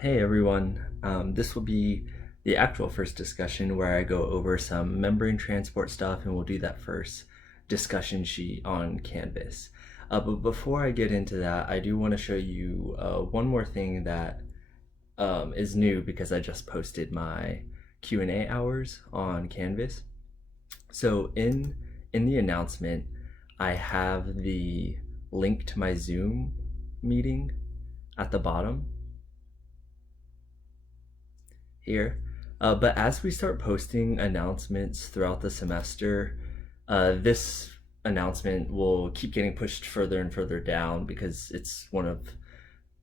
Hey everyone, this will be the actual first discussion where I go over some membrane transport stuff, and we'll do that first discussion sheet on Canvas. But before I get into that, I do want to show you one more thing that is new because I just posted my Q&A hours on Canvas. So in the announcement, I have the link to my Zoom meeting at the bottom here. But as we start posting announcements throughout the semester, this announcement will keep getting pushed further and further down because it's one of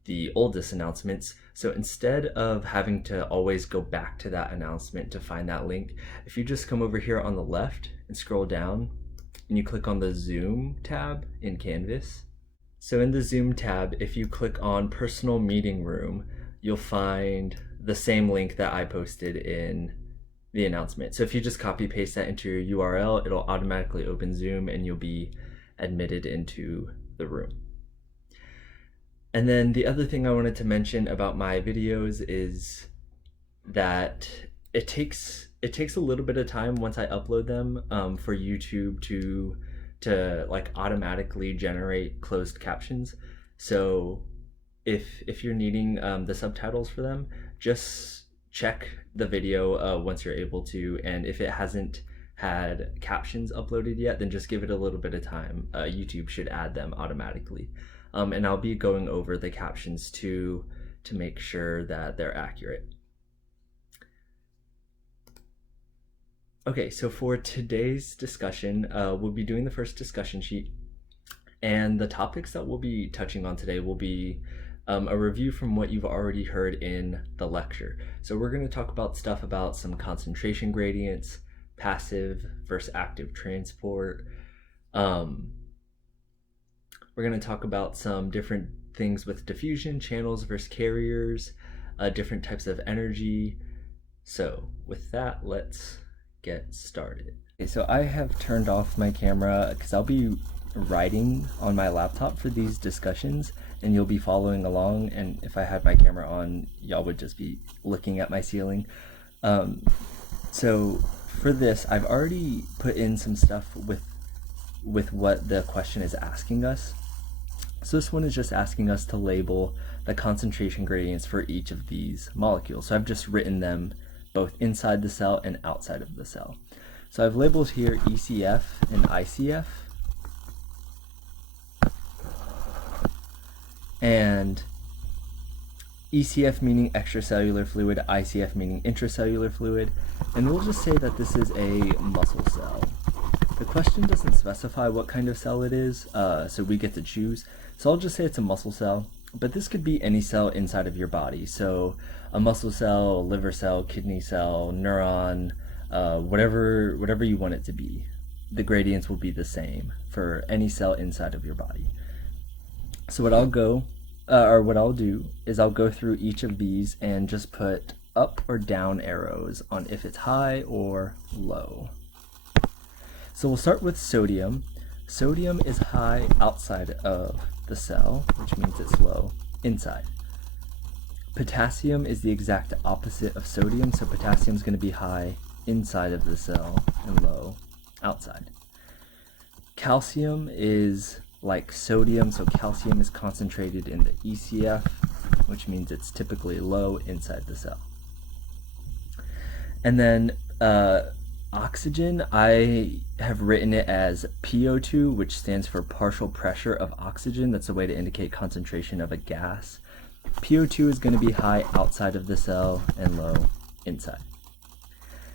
the oldest announcements. So instead of having to always go back to that announcement to find that link, if you just come over here on the left and scroll down and you click on the Zoom tab in Canvas. So in the Zoom tab, if you click on Personal Meeting Room, you'll find the same link that I posted in the announcement. So if you just copy paste that into your URL, it'll automatically open Zoom and you'll be admitted into the room. And then the other thing I wanted to mention about my videos is that it takes a little bit of time once I upload them for YouTube to like automatically generate closed captions. So if you're needing the subtitles for them, just check the video once you're able to, and if it hasn't had captions uploaded yet, then just give it a little bit of time. YouTube should add them automatically. And I'll be going over the captions to make sure that they're accurate. Okay, so for today's discussion, we'll be doing the first discussion sheet, and the topics that we'll be touching on today will be a review from what you've already heard in the lecture. So we're going to talk about stuff about some concentration gradients, passive versus active transport. We're going to talk about some different things with diffusion, channels versus carriers, different types of energy. So with that, let's get started. Okay, so I have turned off my camera because I'll be writing on my laptop for these discussions and you'll be following along, and if I had my camera on, y'all would just be looking at my ceiling. So for this, I've already put in some stuff with what the question is asking us. So this one is just asking us to label the concentration gradients for each of these molecules. So I've just written them both inside the cell and outside of the cell. So I've labeled here ECF and ICF. And ECF meaning extracellular fluid, ICF meaning intracellular fluid, and we'll just say that this is a muscle cell. The question doesn't specify what kind of cell it is, so we get to choose. So I'll just say it's a muscle cell, but this could be any cell inside of your body. So a muscle cell, a liver cell, kidney cell, neuron, whatever you want it to be. The gradients will be the same for any cell inside of your body. So what I'll do is I'll go through each of these and just put up or down arrows on if it's high or low. So we'll start with sodium. Sodium is high outside of the cell, which means it's low inside. Potassium is the exact opposite of sodium, so potassium is going to be high inside of the cell and low outside. Calcium is like sodium, so calcium is concentrated in the ECF, which means it's typically low inside the cell. And then oxygen, I have written it as PO2, which stands for partial pressure of oxygen. That's a way to indicate concentration of a gas. PO2 is going to be high outside of the cell and low inside.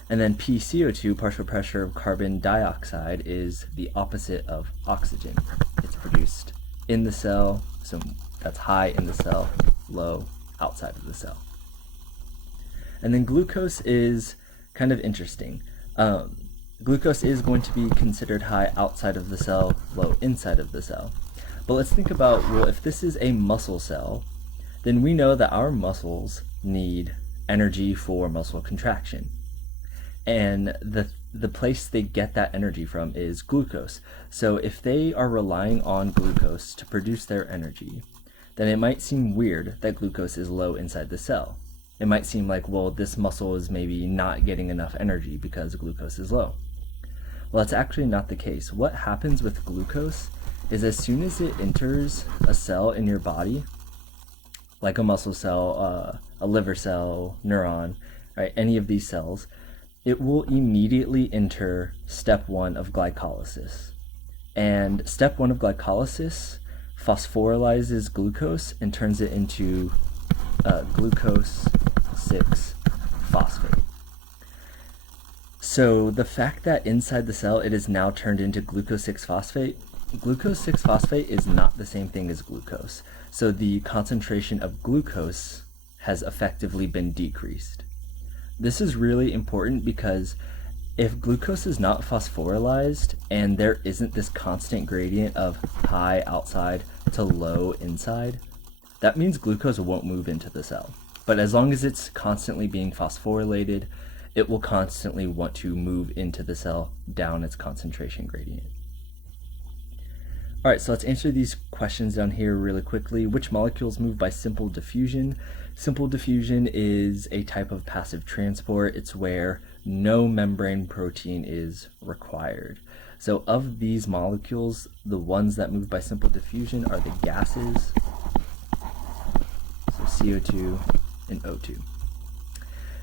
And then PCO2, partial pressure of carbon dioxide, is the opposite of oxygen. It's produced in the cell, so that's high in the cell, low outside of the cell. And then glucose is kind of interesting. Glucose is going to be considered high outside of the cell, low inside of the cell. But let's think about, well, if this is a muscle cell, then we know that our muscles need energy for muscle contraction. And the place they get that energy from is glucose. So if they are relying on glucose to produce their energy, then it might seem weird that glucose is low inside the cell. It might seem like, well, this muscle is maybe not getting enough energy because glucose is low. Well, that's actually not the case. What happens with glucose is as soon as it enters a cell in your body, like a muscle cell, a liver cell, neuron, right, any of these cells, it will immediately enter step 1 of glycolysis. And step 1 of glycolysis phosphorylizes glucose and turns it into glucose 6-phosphate. So the fact that inside the cell it is now turned into glucose 6-phosphate is not the same thing as glucose. So the concentration of glucose has effectively been decreased. This is really important because if glucose is not phosphorylized and there isn't this constant gradient of high outside to low inside, that means glucose won't move into the cell. But as long as it's constantly being phosphorylated, it will constantly want to move into the cell down its concentration gradient. All right, so let's answer these questions down here really quickly. Which molecules move by simple diffusion? Simple diffusion is a type of passive transport. It's where no membrane protein is required. So of these molecules, the ones that move by simple diffusion are the gases, so CO2 and O2.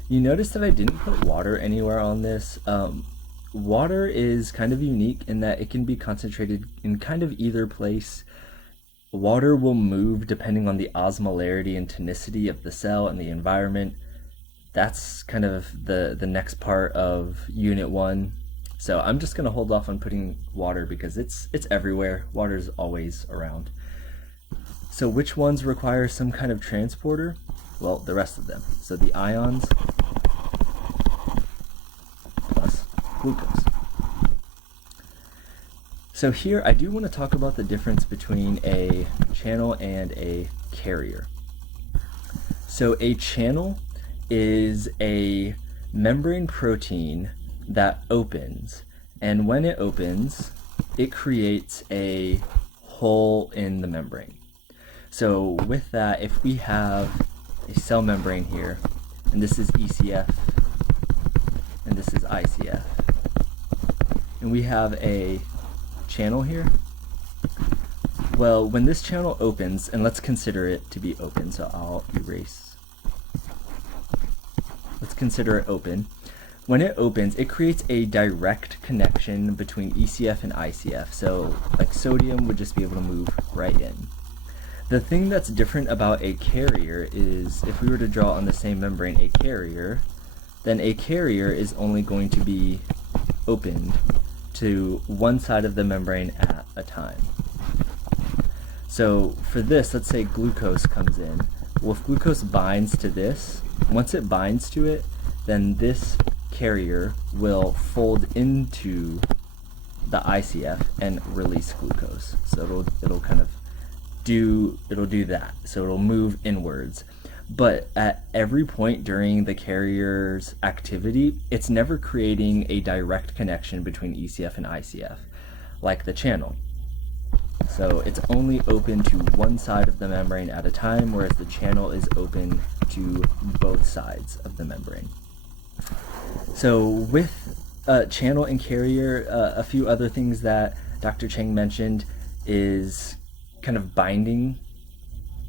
You notice that I didn't put water anywhere on this. Water is kind of unique in that it can be concentrated in kind of either place. Water will move depending on the osmolarity and tonicity of the cell and the environment. That's kind of the next part of Unit 1. So I'm just going to hold off on putting water because it's everywhere. Water's always around. So which ones require some kind of transporter? Well, the rest of them. So the ions plus glucose. So here I do want to talk about the difference between a channel and a carrier. So a channel is a membrane protein that opens, and when it opens, it creates a hole in the membrane. So with that, if we have a cell membrane here, and this is ECF, and this is ICF, and we have a channel here, well, when this channel opens, and let's consider it to be open, so I'll erase. Let's consider it open. When it opens, it creates a direct connection between ECF and ICF. So like sodium would just be able to move right in. The thing that's different about a carrier is if we were to draw on the same membrane a carrier, then a carrier is only going to be opened to one side of the membrane at a time. So for this, let's say glucose comes in. Well, if glucose binds to this, once it binds to it, then this carrier will fold into the ICF and release glucose. So it'll kind of do that. So it'll move inwards. But at every point during the carrier's activity, it's never creating a direct connection between ECF and ICF, like the channel. So it's only open to one side of the membrane at a time, whereas the channel is open to both sides of the membrane. So with channel and carrier, a few other things that Dr. Cheng mentioned is kind of binding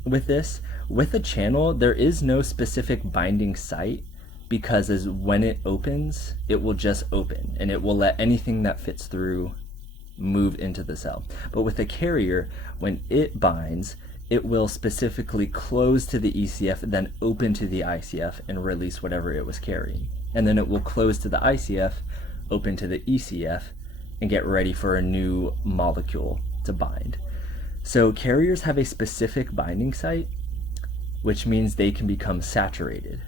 with this. With a channel, there is no specific binding site because as when it opens, it will just open and it will let anything that fits through move into the cell. But with a carrier, when it binds, it will specifically close to the ECF, then open to the ICF and release whatever it was carrying. And then it will close to the ICF, open to the ECF, and get ready for a new molecule to bind. So carriers have a specific binding site, which means they can become saturated.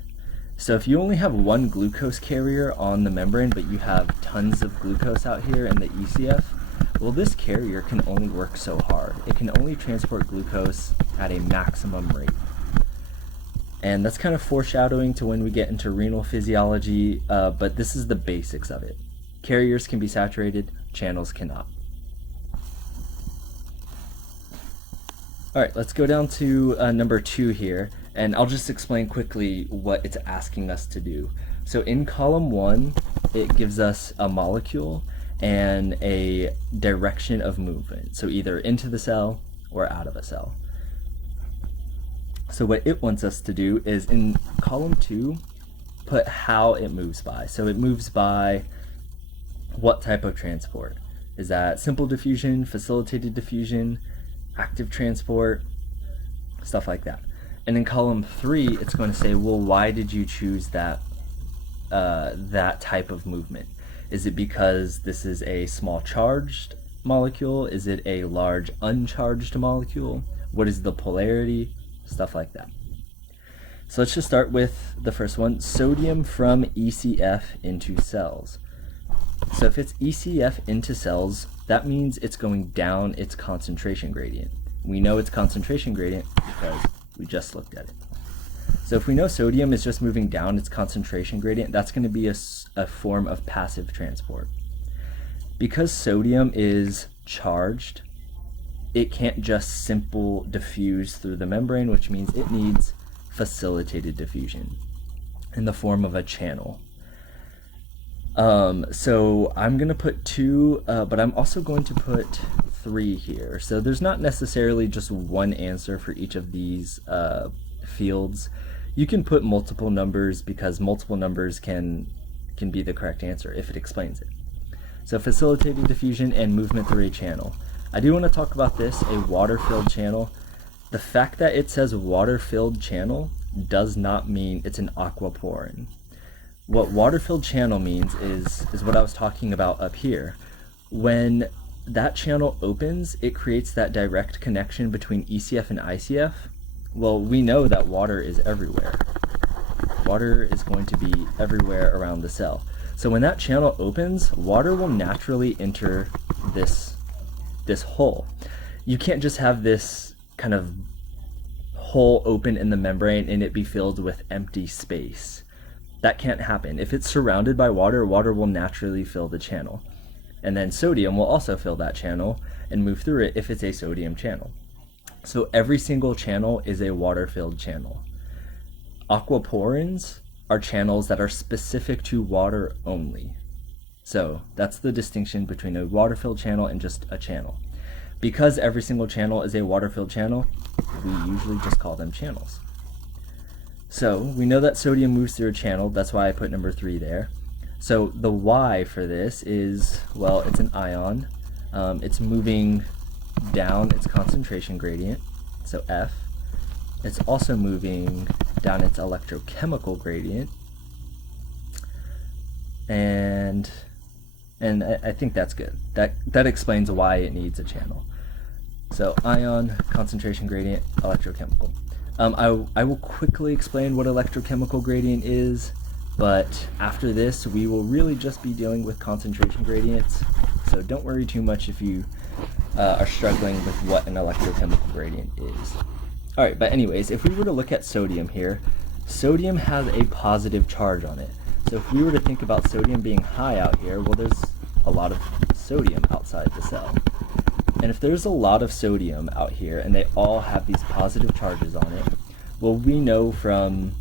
So if you only have one glucose carrier on the membrane, but you have tons of glucose out here in the ECF, well, this carrier can only work so hard. It can only transport glucose at a maximum rate. And that's kind of foreshadowing to when we get into renal physiology, but this is the basics of it. Carriers can be saturated, channels cannot. All right, let's go down to number 2 here, and I'll just explain quickly what it's asking us to do. So in column 1, it gives us a molecule and a direction of movement, so either into the cell or out of a cell. So what it wants us to do is in column 2, put how it moves by. So it moves by what type of transport? Is that simple diffusion, facilitated diffusion, active transport, stuff like that. And in column 3, it's going to say, well, why did you choose that that type of movement? Is it because this is a small charged molecule? Is it a large uncharged molecule? What is the polarity? Stuff like that. So let's just start with the first one, sodium from ECF into cells. So if it's ECF into cells, that means it's going down its concentration gradient. We know its concentration gradient because we just looked at it. So if we know sodium is just moving down its concentration gradient, that's going to be a form of passive transport. Because sodium is charged, it can't just simple diffuse through the membrane, which means it needs facilitated diffusion in the form of a channel. So I'm going to put 2, but I'm also going to put 3 here. So there's not necessarily just one answer for each of these fields. You can put multiple numbers because multiple numbers can be the correct answer if it explains it. So facilitated diffusion and movement through a channel. I do want to talk about this, a water-filled channel. The fact that it says water-filled channel does not mean it's an aquaporin. What water-filled channel means is what I was talking about up here. When that channel opens, it creates that direct connection between ECF and ICF. Well, we know that water is everywhere. Water is going to be everywhere around the cell. So when that channel opens, water will naturally enter this hole. You can't just have this kind of hole open in the membrane and it be filled with empty space. That can't happen. If it's surrounded by water, water will naturally fill the channel. And then sodium will also fill that channel and move through it if it's a sodium channel. So every single channel is a water-filled channel. Aquaporins are channels that are specific to water only. So that's the distinction between a water-filled channel and just a channel. Because every single channel is a water-filled channel, we usually just call them channels. So we know that sodium moves through a channel, that's why I put number 3 there. So the Y for this is, well, it's an ion. It's moving down its concentration gradient, so F. It's also moving down its electrochemical gradient. And I think that's good. That explains why it needs a channel. So ion, concentration gradient, electrochemical. I will quickly explain what electrochemical gradient is, but after this we will really just be dealing with concentration gradients, so don't worry too much if you are struggling with what an electrochemical gradient is. Alright, but anyways, if we were to look at sodium here, sodium has a positive charge on it. So if we were to think about sodium being high out here, well, there's a lot of sodium outside the cell. And if there's a lot of sodium out here and they all have these positive charges on it, well, we know from,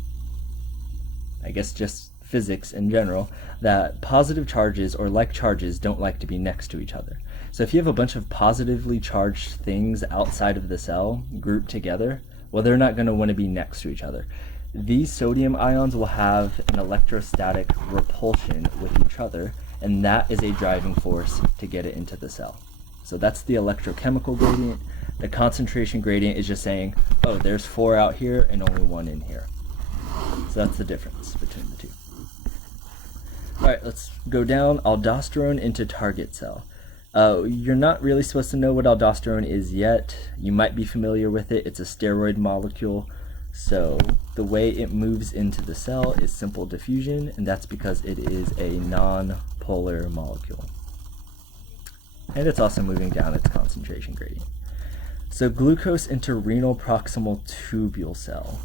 I guess, just physics in general, that positive charges or like charges don't like to be next to each other. So if you have a bunch of positively charged things outside of the cell grouped together, well, they're not going to want to be next to each other. These sodium ions will have an electrostatic repulsion with each other, and that is a driving force to get it into the cell. So that's the electrochemical gradient. The concentration gradient is just saying, oh, there's 4 out here and only 1 in here. So that's the difference between the two. All right, let's go down. Aldosterone into target cell. You're not really supposed to know what aldosterone is yet. You might be familiar with it. It's a steroid molecule. So the way it moves into the cell is simple diffusion, and that's because it is a non-polar molecule. And it's also moving down its concentration gradient. So glucose into renal proximal tubule cell.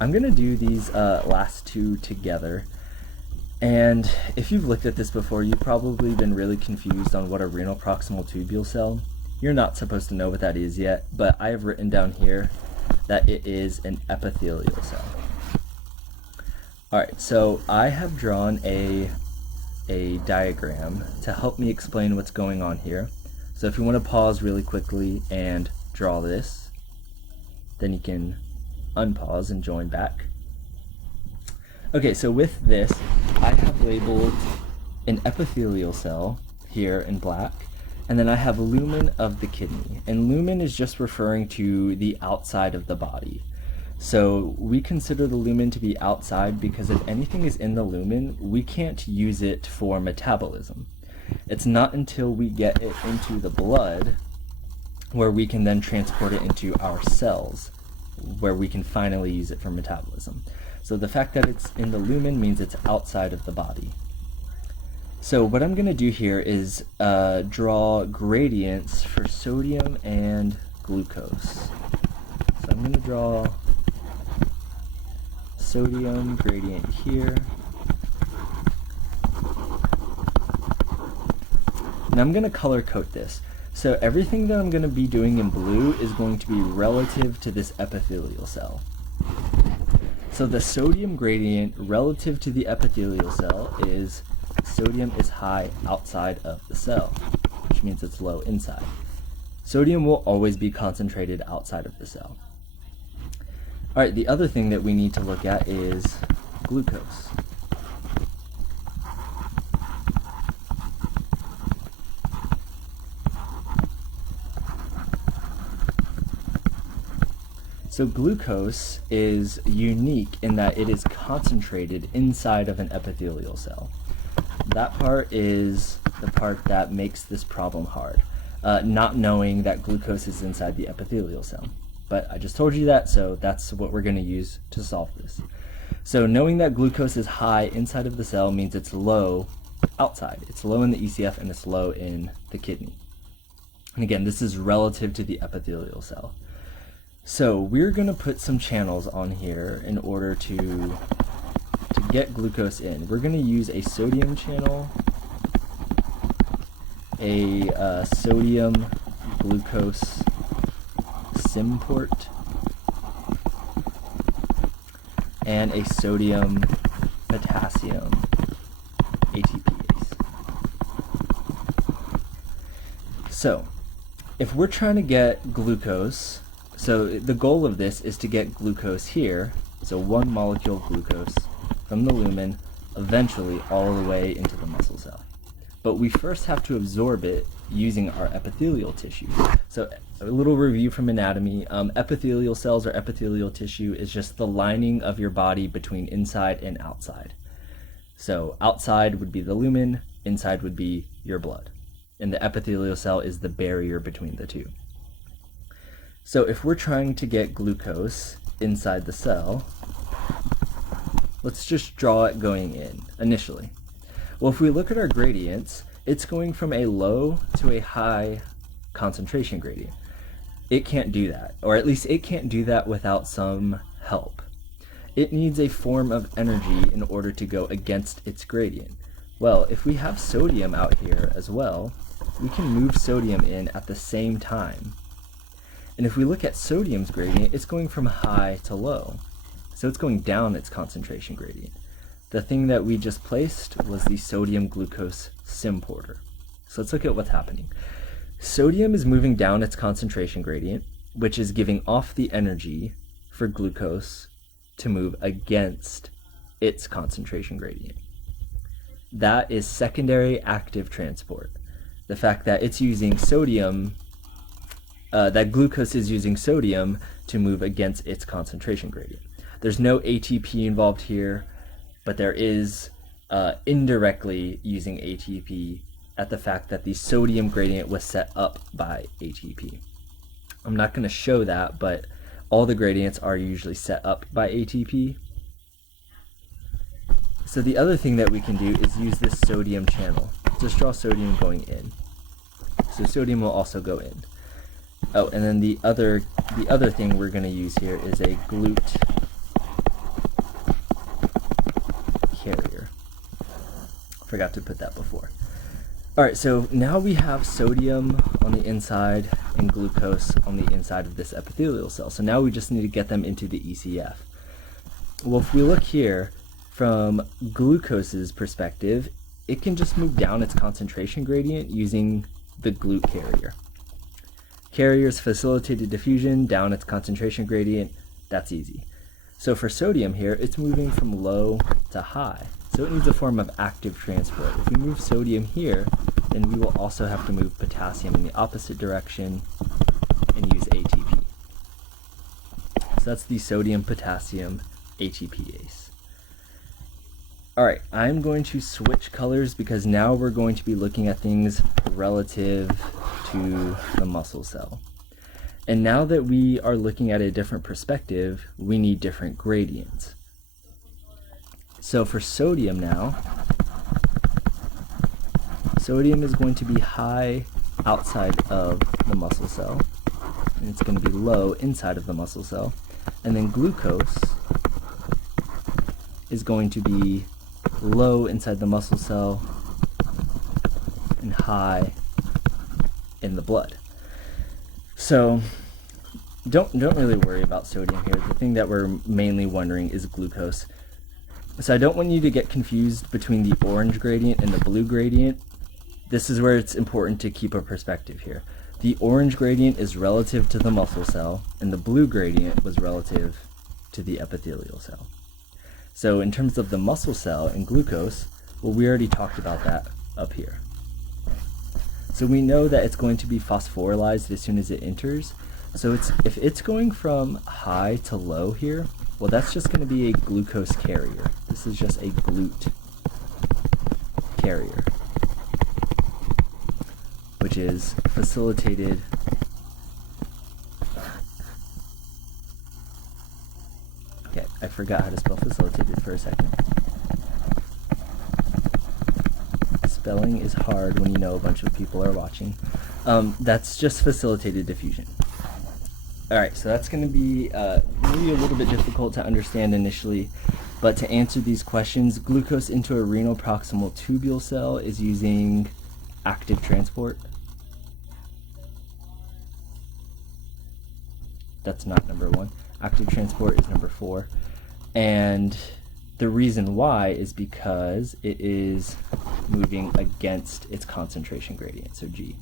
I'm going to do these last 2 together. And if you've looked at this before, you've probably been really confused on what a renal proximal tubule cell You're not supposed to know what that is yet, but I have written down here that it is an epithelial cell. All right, so I have drawn a diagram to help me explain what's going on here. So if you want to pause really quickly and draw this, then you can unpause and join back. Okay, so with this, I have labeled an epithelial cell here in black, and then I have lumen of the kidney. And lumen is just referring to the outside of the body. So we consider the lumen to be outside because if anything is in the lumen, we can't use it for metabolism. It's not until we get it into the blood where we can then transport it into our cells, where we can finally use it for metabolism. So the fact that it's in the lumen means it's outside of the body. So what I'm going to do here is draw gradients for sodium and glucose. So I'm going to draw sodium gradient here. And I'm going to color code this. So everything that I'm going to be doing in blue is going to be relative to this epithelial cell. So the sodium gradient relative to the epithelial cell is sodium is high outside of the cell, which means it's low inside. Sodium will always be concentrated outside of the cell. All right, the other thing that we need to look at is glucose. So glucose is unique in that it is concentrated inside of an epithelial cell. That part is the part that makes this problem hard, not knowing that glucose is inside the epithelial cell. But I just told you that, so that's what we're going to use to solve this. So knowing that glucose is high inside of the cell means it's low outside. It's low in the ECF and it's low in the kidney. And again, this is relative to the epithelial cell. So we're going to put some channels on here in order to get glucose in. We're going to use a sodium channel, a sodium glucose SIM port, and a sodium potassium ATPase. So if we're trying to get glucose, so the goal of this is to get glucose here, so one molecule of glucose from the lumen, eventually all the way into the muscle cell. But we first have to absorb it using our epithelial tissue. So a little review from anatomy. Epithelial cells or epithelial tissue is just the lining of your body between inside and outside. So outside would be the lumen, inside would be your blood. And the epithelial cell is the barrier between the two. So if we're trying to get glucose inside the cell, let's just draw it going in initially. Well, if we look at our gradients, it's going from a low to a high concentration gradient. It can't do that, or at least it can't do that without some help. It needs a form of energy in order to go against its gradient. Well, if we have sodium out here as well, we can move sodium in at the same time. And if we look at sodium's gradient, it's going from high to low. So it's going down its concentration gradient. The thing that we just placed was the sodium glucose SIM porter. So let's look at what's happening. Sodium is moving down its concentration gradient, which is giving off the energy for glucose to move against its concentration gradient. That is secondary active transport. The fact that it's using sodium, that glucose is using sodium to move against its concentration gradient. There's no ATP involved here, but there is indirectly using ATP at the fact that the sodium gradient was set up by ATP. I'm not going to show that, but all the gradients are usually set up by ATP. So the other thing that we can do is use this sodium channel. Just draw sodium going in. So sodium will also go in. Oh, and then the other thing we're going to use here is a GLUT carrier. Forgot to put that before. All right, so now we have sodium on the inside and glucose on the inside of this epithelial cell. So now we just need to get them into the ECF. Well, if we look here, from glucose's perspective, it can just move down its concentration gradient using the GLUT carrier. Carrier's facilitated diffusion, down its concentration gradient, that's easy. So for sodium here, it's moving from low to high. So it needs a form of active transport. If we move sodium here, then we will also have to move potassium in the opposite direction and use ATP. So that's the sodium-potassium ATPase. All right, I'm going to switch colors because now we're going to be looking at things relative to the muscle cell. And now that we are looking at a different perspective, we need different gradients. So for sodium now, sodium is going to be high outside of the muscle cell, and it's going to be low inside of the muscle cell. And then glucose is going to be low inside the muscle cell and high in the blood. So don't really worry about sodium here. The thing that we're mainly wondering is glucose. So I don't want you to get confused between the orange gradient and the blue gradient. This is where it's important to keep a perspective here. The orange gradient is relative to the muscle cell, and the blue gradient was relative to the epithelial cell. So in terms of the muscle cell and glucose, well, we already talked about that up here. So we know that it's going to be phosphorylized as soon as it enters. So if it's going from high to low here, well, that's just going to be a glucose carrier. This is just a GLUT carrier, which is facilitated okay, I forgot how to spell facilitated for a second. Spelling is hard when you know a bunch of people are watching. That's just facilitated diffusion. All right, so that's going to be maybe a little bit difficult to understand initially, but to answer these questions, glucose into a renal proximal tubule cell is using active transport. That's not number 1. Active transport is number 4. And the reason why is because it is moving against its concentration gradient, so G.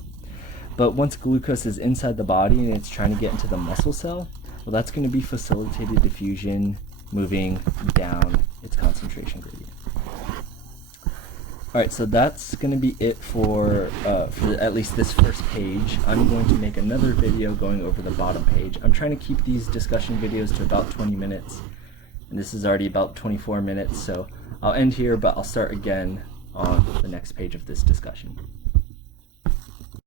But once glucose is inside the body and it's trying to get into the muscle cell, well, that's going to be facilitated diffusion moving down its concentration gradient. All right, so that's going to be it for at least this first page. I'm going to make another video going over the bottom page. I'm trying to keep these discussion videos to about 20 minutes, and this is already about 24 minutes, so I'll end here, but I'll start again on the next page of this discussion.